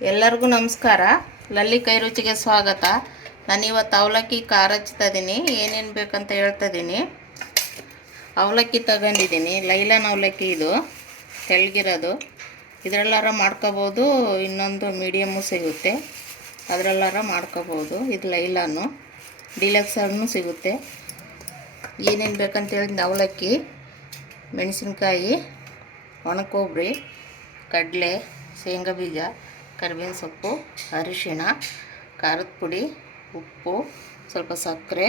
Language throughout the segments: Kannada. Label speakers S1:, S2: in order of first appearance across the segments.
S1: ಎಲ್ಲರಿಗೂ ನಮಸ್ಕಾರ. ಲಲ್ಲಿ ಕೈ ರುಚಿಗೆ ಸ್ವಾಗತ. ನಾನು ಇವತ್ತು ಅವಲಕ್ಕಿ ಖಾರ ಹಚ್ತಾ ಇದ್ದೀನಿ ಏನೇನು ಬೇಕಂತ ಹೇಳ್ತಾ ಇದ್ದೀನಿ ಅವಲಕ್ಕಿ ತಗೊಂಡಿದ್ದೀನಿ ಲೈಲನ್ ಅವಲಕ್ಕಿ ಇದು. ತೆಳಗಿರೋದು. ಇದರಲ್ಲಾರ ಮಾಡ್ಕೋಬೋದು. ಇನ್ನೊಂದು ಮೀಡಿಯಮ್ಮು ಸಿಗುತ್ತೆ. ಅದರಲ್ಲಾರ ಮಾಡ್ಕೋಬೋದು. ಇದು ಲೈಲಾನು. ಡಿಲಕ್ಸ್ ಹಣ್ಣು ಸಿಗುತ್ತೆ. ಏನೇನು ಬೇಕಂತ ಹೇಳಿದ ಅವಲಕ್ಕಿ. ಮೆಣಸಿನ್ಕಾಯಿ ಒಣಕೊಬ್ಬರಿ ಕಡಲೆ, ಶೇಂಗಾ ಬೀಜ. ಕರಿಬೇವಿನ ಸೊಪ್ಪು, ಅರಿಶಿಣ, ಖಾರದ ಪುಡಿ, ಉಪ್ಪು, ಸ್ವಲ್ಪ ಸಕ್ಕರೆ,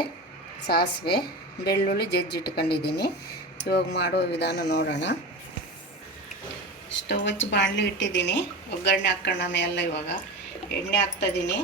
S1: ಸಾಸಿವೆ, ಬೆಳ್ಳುಳ್ಳಿ ಜಜ್ಜಿಟ್ಕೊಂಡಿದ್ದೀನಿ ಇವಾಗ ಮಾಡೋ ವಿಧಾನ ನೋಡೋಣ. ಸ್ಟವ್ ಹಚ್ಚಿ ಬಾಣಲಿ ಇಟ್ಟಿದ್ದೀನಿ. ಒಗ್ಗರಣೆ ಹಾಕೋಣ ಎಲ್ಲ ಇವಾಗ. ಎಣ್ಣೆ ಹಾಕ್ತಾಯಿದ್ದೀನಿ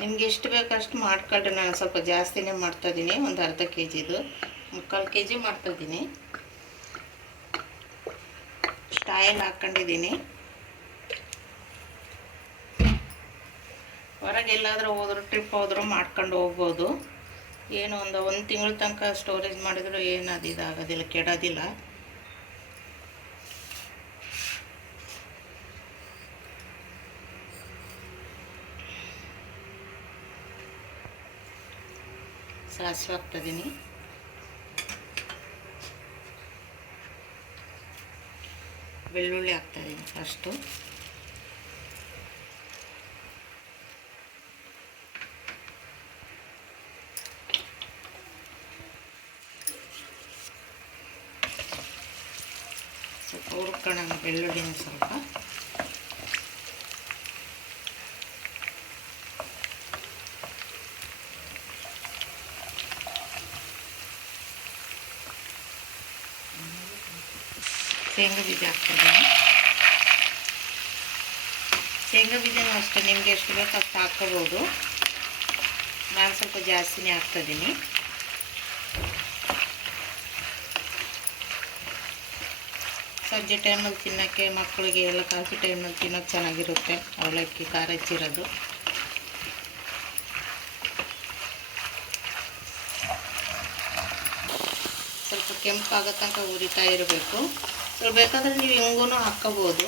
S1: ನಿಮ್ಗೆ ಎಷ್ಟು ಬೇಕು ಅಷ್ಟು ಮಾಡ್ಕೊಳ್ರಿ ನಾನು ಸ್ವಲ್ಪ ಜಾಸ್ತಿನೇ ಮಾಡ್ತಾಯಿದ್ದೀನಿ ಒಂದು ಅರ್ಧ ಕೆ ಜಿದು ಮುಕ್ಕಾಲು ಕೆ ಜಿ ಮಾಡ್ತಾಯಿದ್ದೀನಿ ಸ್ಟೈಲ್ ಹಾಕ್ಕೊಂಡಿದ್ದೀನಿ ಹೊರಗೆ ಎಲ್ಲಾದರೂ ಹೋದ್ರು, ಟ್ರಿಪ್ ಹೋದರೂ ಮಾಡ್ಕೊಂಡು ಹೋಗ್ಬೋದು. ಏನು ಒಂದು ಒಂದು ತಿಂಗಳ ತನಕ ಸ್ಟೋರೇಜ್ ಮಾಡಿದ್ರು ಏನು ಅದು ಇದಾಗೋದಿಲ್ಲ, ಕೆಡೋದಿಲ್ಲ. ಸಾಸಿವೆ ಹಾಕ್ತಿದ್ದೀನಿ ಬೆಳ್ಳುಳ್ಳಿ ಹಾಕ್ತಾಯಿದ್ದೀನಿ ಫಸ್ಟು ಸ್ವಲ್ಪ ಹುರ್ಕೊಳ್ಳೋಣ ಬೆಳ್ಳುಳ್ಳಿನ ಸ್ವಲ್ಪ. ಶೇಂಗಾ ಬೀಜ ಹಾಕ್ತಿದ್ದೀನಿ ಶೇಂಗಾ ಬೀಜನೂ ಅಷ್ಟೇ, ನಿಮಗೆ ಎಷ್ಟು ಬೇಕು ಅಷ್ಟು ಹಾಕ್ಕೋಬೋದು ನಾನು ಸ್ವಲ್ಪ ಜಾಸ್ತಿನೇ ಹಾಕ್ತಿದ್ದೀನಿ ಸಂಜೆ ಟೈಮಲ್ಲಿ ತಿನ್ನೋಕ್ಕೆ ಮಕ್ಕಳಿಗೆ ಎಲ್ಲ ಕಾಫಿ ಟೈಮಲ್ಲಿ ತಿನ್ನೋಕ್ಕೆ ಚೆನ್ನಾಗಿರುತ್ತೆ ಅವಲಕ್ಕಿ ಖಾರ ಹಚ್ಚಿರೋದು. ಸ್ವಲ್ಪ ಕೆಂಪಾಗೋ ತನಕ ಉರಿತಾ ಇರಬೇಕು. ಬೇಕಾದರೆ ನೀವು ಹೆಂಗೂ ಹಾಕ್ಕೋಬೋದು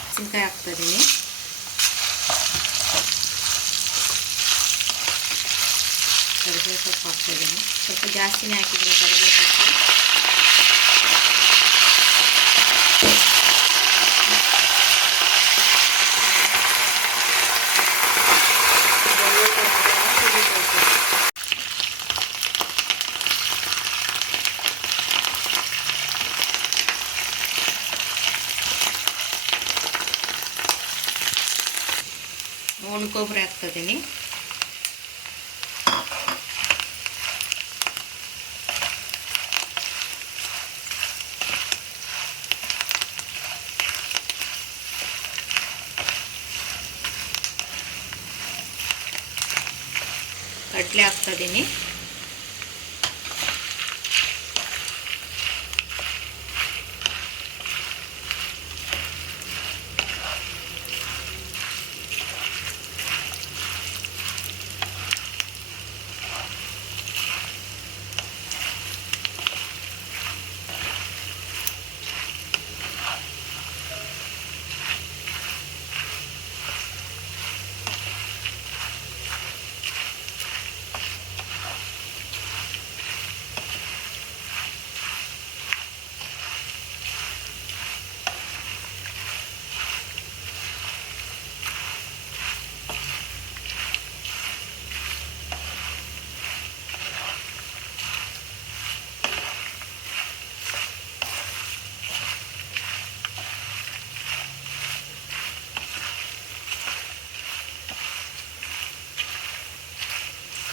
S1: ಮೆಣಸಿನ್ಕಾಯಿ ಹಾಕ್ತಾಯಿದ್ದೀನಿ ಕರಿಬೇವು ಸೊಪ್ಪು ಹಾಕ್ತಾಯಿದ್ದೀನಿ ಸ್ವಲ್ಪ ಜಾಸ್ತಿನೇ ಹಾಕಿದ್ದೀನಿ ಕರಿಬೇವು ಸೊಪ್ಪು. ಒಣ ಕೊಬ್ಬರಿ ಹಾಕ್ತಿದ್ದೀನಿ. ಕಡಲೆ ಹಾಕ್ತಿದ್ದೀನಿ.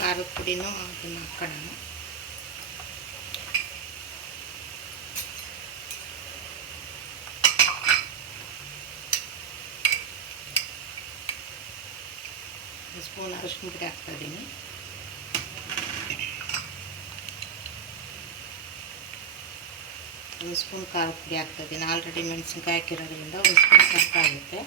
S1: ಖಾರದ ಪುಡಿನೂ ಅದನ್ನು ಹಾಕೋಣ ಸ್ಪೂನ್ ಅರಿಶಿನ ಪುಡಿ ಹಾಕ್ತಾಯಿದ್ದೀನಿ ಒಂದು ಸ್ಪೂನ್ ಖಾರದ ಪುಡಿ ಹಾಕ್ತಾಯಿದ್ದೀನಿ ಆಲ್ರೆಡಿ ಮೆಣಸಿನ್ಕಾಯಿ ಹಾಕಿರೋದ್ರಿಂದ ಒಂದು ಸ್ಪೂನ್ ಸಾಕಾಗುತ್ತೆ ಆಗುತ್ತೆ.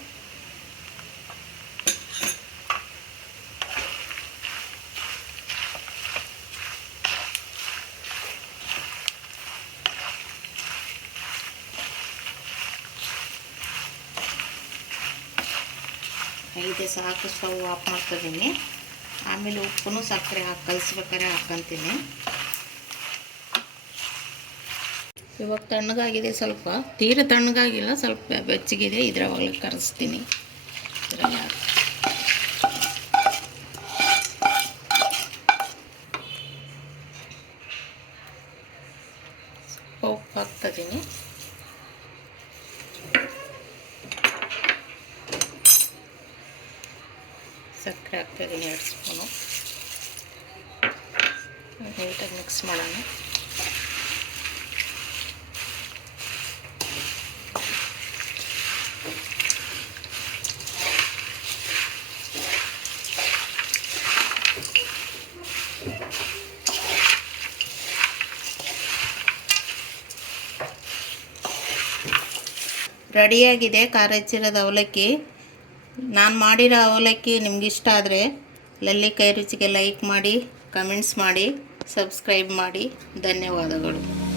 S1: ಐದೇ ಸಾಕು ಸ್ಟವ್ ಆಫ್ ಮಾಡ್ತಿದ್ದೀನಿ ಆಮೇಲೆ ಉಪ್ಪು ಸಕ್ಕರೆ ಹಾಕಿ ಕಲಸ್ಬೇಕಾದ್ರೆ ಹಾಕ್ಕೊಂತೀನಿ ಇವಾಗ ತಣ್ಣಗಾಗಿದೆ ಸ್ವಲ್ಪ. ತೀರ ತಣ್ಣಗಾಗಿಲ್ಲ, ಸ್ವಲ್ಪ ಬೆಚ್ಚಗಿದೆ. ಇದ್ರವಾಗಲೇ ಕರೆಸ್ತೀನಿ. ಇದರಲ್ಲಿ ಹಾಕಿ ಉಪ್ಪು ಹಾಕ್ತಿದ್ದೀನಿ ಸಕ್ಕರೆ ಹಾಕ್ತಾಯಿದ್ದೀನಿ ಎರಡು ಸ್ಪೂನು. ನೀಟಾಗಿ ಮಿಕ್ಸ್ ಮಾಡೋಣ. ರೆಡಿಯಾಗಿದೆ ಖಾರ ಹೆಚ್ಚಿರೋದು ಅವಲಕ್ಕಿ. ನಾನು ಮಾಡಿರೋ ಅವಲಕ್ಕಿ ನಿಮ್ಗೆ ಇಷ್ಟ ಆದರೆ ಲಲ್ಲಿಕಾಯಿ ರುಚಿಗೆ ಲೈಕ್ ಮಾಡಿ ಕಮೆಂಟ್ಸ್ ಮಾಡಿ ಸಬ್ಸ್ಕ್ರೈಬ್ ಮಾಡಿ. ಧನ್ಯವಾದಗಳು.